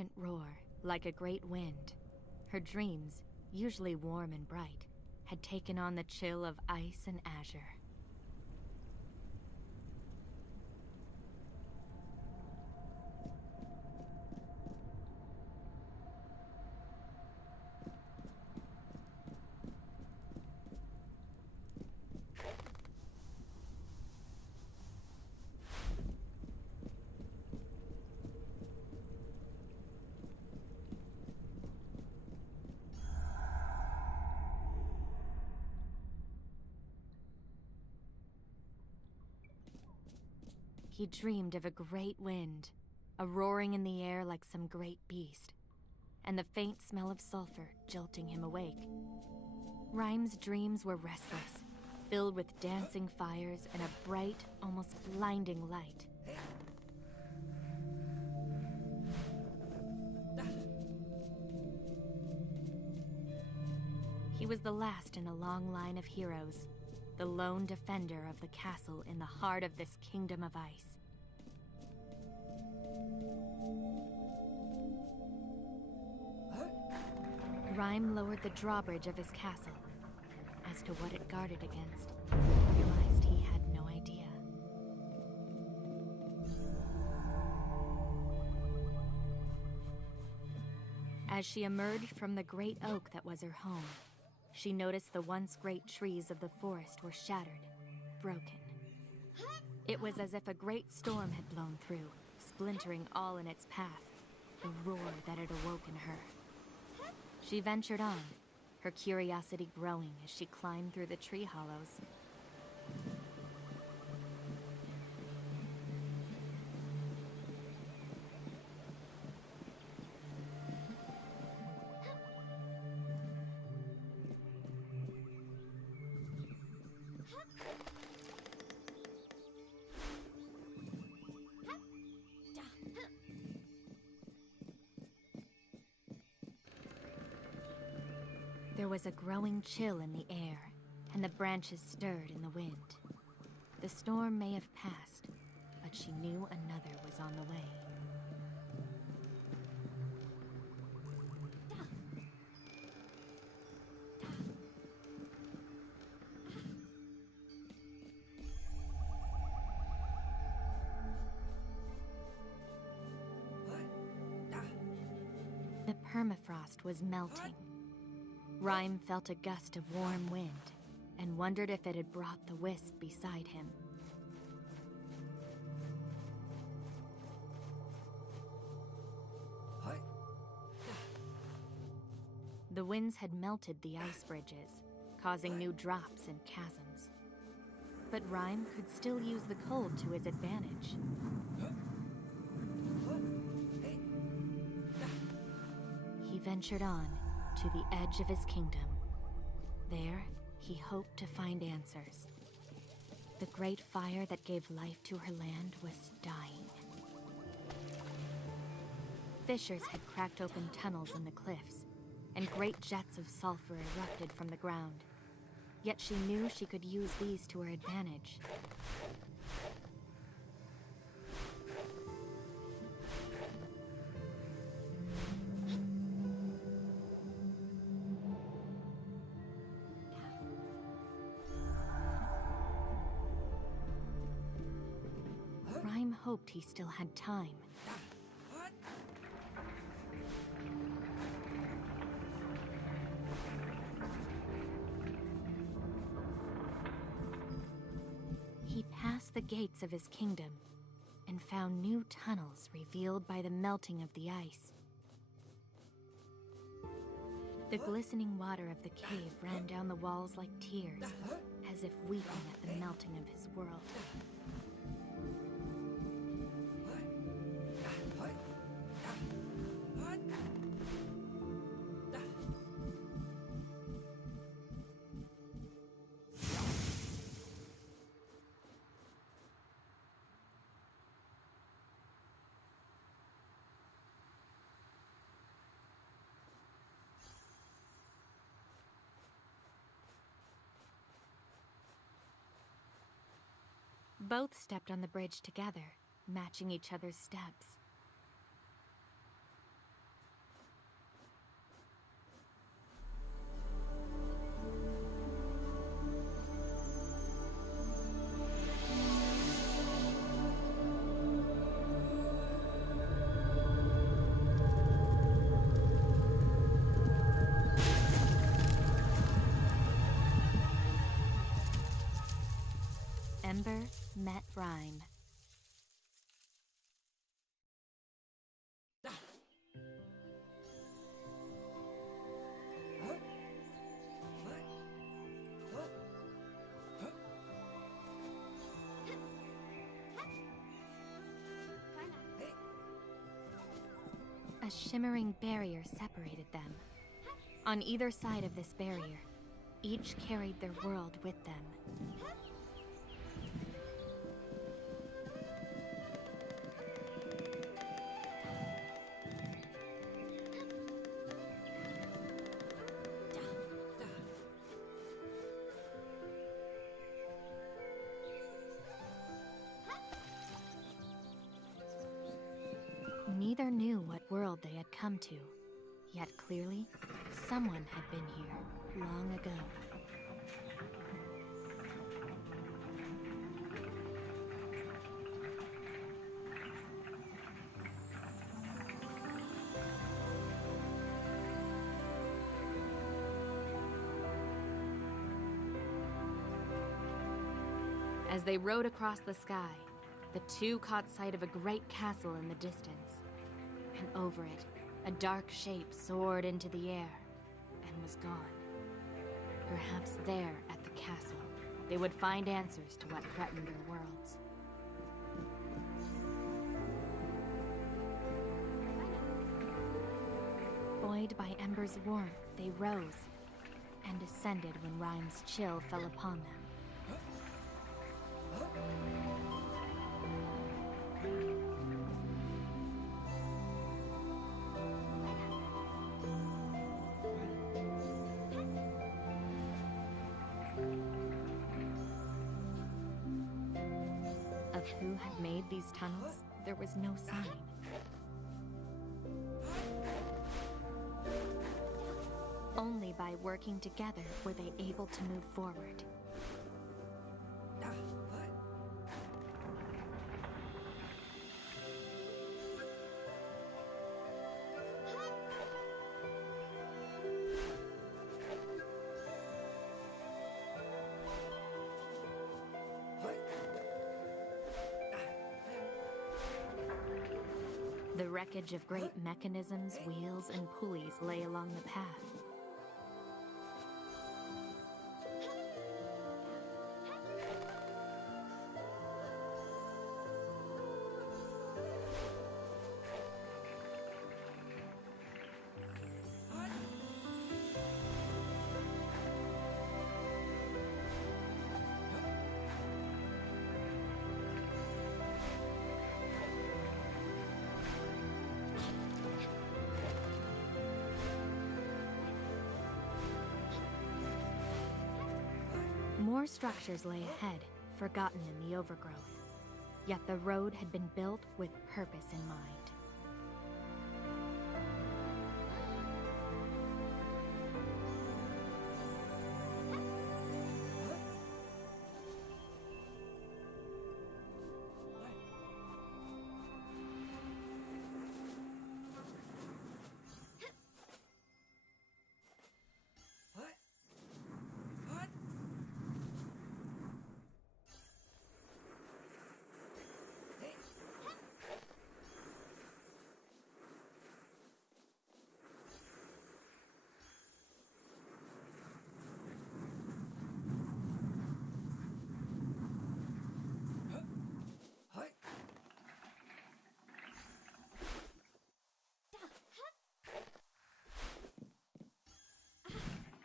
distant roar, like a great wind. Her dreams, usually warm and bright, had taken on the chill of ice and azure. He dreamed of a great wind, a roaring in the air like some great beast, and the faint smell of sulfur jolting him awake. Rime's dreams were restless, filled with dancing fires and a bright, almost blinding light. He was the last in a long line of heroes, the lone defender of the castle in the heart of this kingdom of ice. Rime lowered the drawbridge of his castle. As to what it guarded against, he realized he had no idea. As she emerged from the great oak that was her home, she noticed the once great trees of the forest were shattered, broken. It was as if a great storm had blown through, splintering all in its path, the roar that had awoken her. She ventured on, her curiosity growing as she climbed through the tree hollows. There was a growing chill in the air, and the branches stirred in the wind. The storm may have passed, but she knew another was on the way. The permafrost was melting. Rime felt a gust of warm wind and wondered if it had brought the wisp beside him. The winds had melted the ice bridges, causing new drops and chasms. But Rime could still use the cold to his advantage. He ventured on to the edge of his kingdom. There, he hoped to find answers. The great fire that gave life to her land was dying. Fissures had cracked open tunnels in the cliffs, and great jets of sulfur erupted from the ground. Yet she knew she could use these to her advantage. Rime hoped he still had time. He passed the gates of his kingdom and found new tunnels revealed by the melting of the ice. The glistening water of the cave ran down the walls like tears, as if weeping at the melting of his world. Both stepped on the bridge together, matching each other's steps. Ember met Rime. A shimmering barrier separated them. On either side of this barrier, each carried their world with them. Neither knew what world they had come to, yet clearly, someone had been here long ago. As they rode across the sky, the two caught sight of a great castle in the distance. And over it, a dark shape soared into the air and was gone. Perhaps there at the castle, they would find answers to what threatened their worlds. Buoyed by Ember's warmth, they rose and descended when Rime's chill fell upon them. Of who had made these tunnels, there was no sign. Only by working together were they able to move forward. The wreckage of great mechanisms, wheels, and pulleys lay along the path. More structures lay ahead, forgotten in the overgrowth. Yet the road had been built with purpose in mind.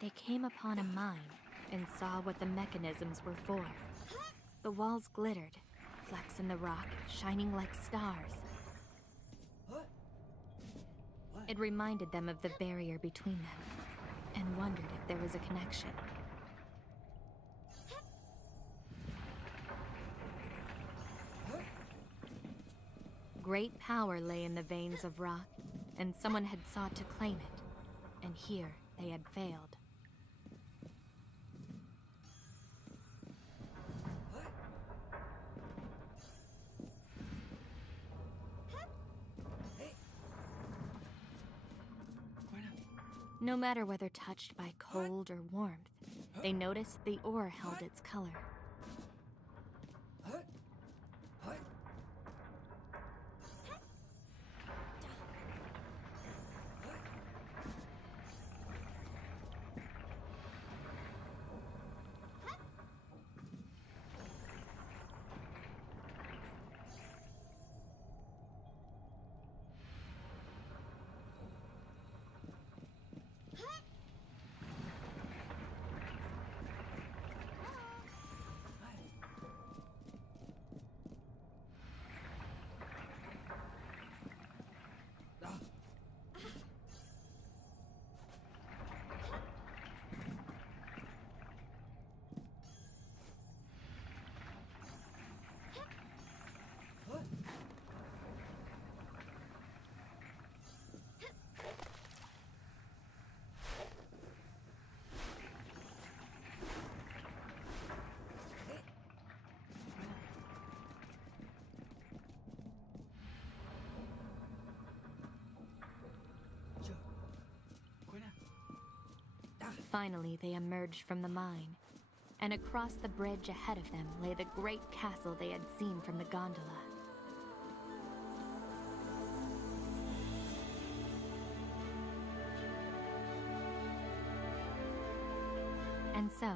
They came upon a mine and saw what the mechanisms were for. The walls glittered, flecks in the rock shining like stars. It reminded them of the barrier between them, and wondered if there was a connection. Great power lay in the veins of rock, and someone had sought to claim it, and here they had failed. No matter whether touched by cold or warmth, they noticed the ore held its color. Finally, they emerged from the mine, and across the bridge ahead of them lay the great castle they had seen from the gondola. And so,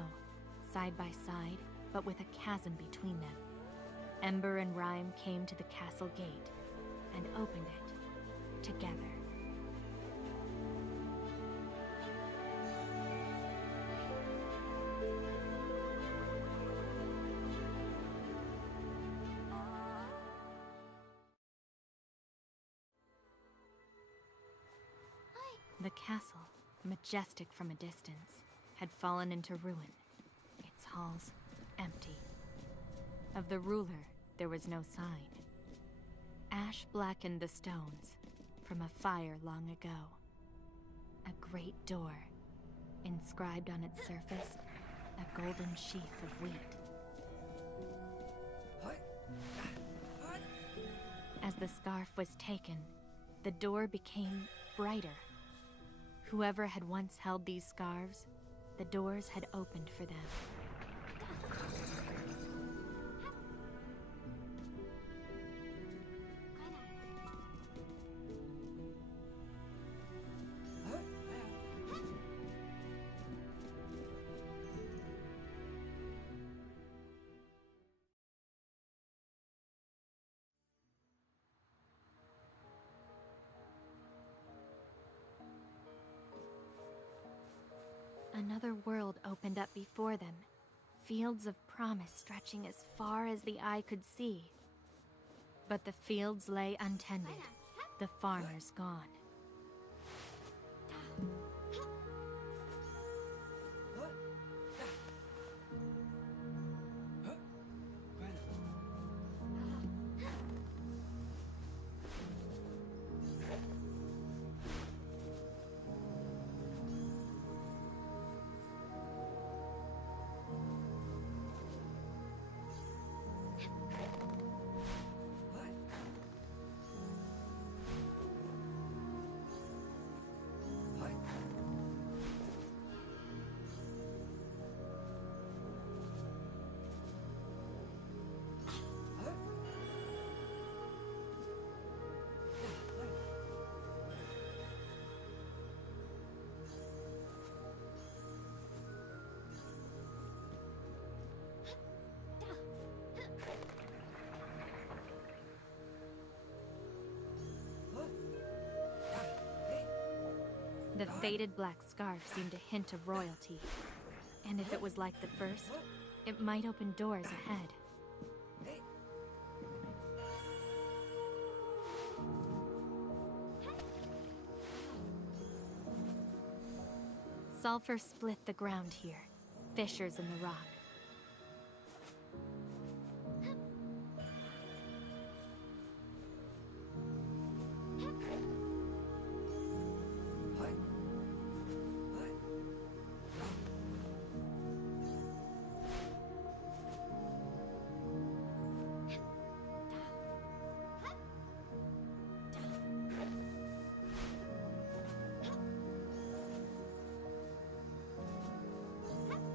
side by side, but with a chasm between them, Ember and Rime came to the castle gate and opened it together. The castle, majestic from a distance, had fallen into ruin, its halls empty. Of the ruler, there was no sign. Ash blackened the stones from a fire long ago. A great door, inscribed on its surface, a golden sheath of wheat. As the scarf was taken, the door became brighter. Whoever had once held these scarves, the doors had opened for them. Another world opened up before them, fields of promise stretching as far as the eye could see. But the fields lay untended, the farmers gone. The faded black scarf seemed a hint of royalty, and if it was like the first, it might open doors ahead. Sulfur split the ground here, fissures in the rock.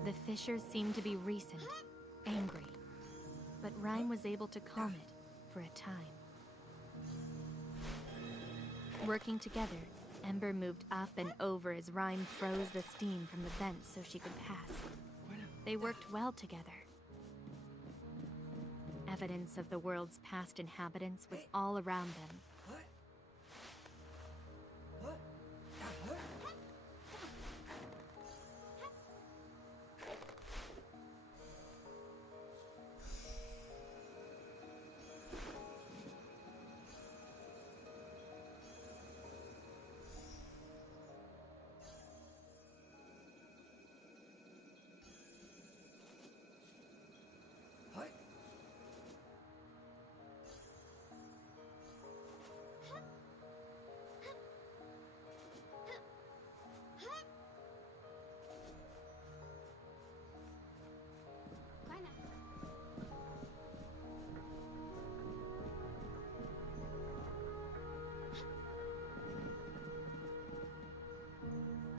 The fissures seemed to be recent, angry, but Rime was able to calm it for a time. Working together, Ember moved up and over as Rime froze the steam from the vents so she could pass. They worked well together. Evidence of the world's past inhabitants was all around them,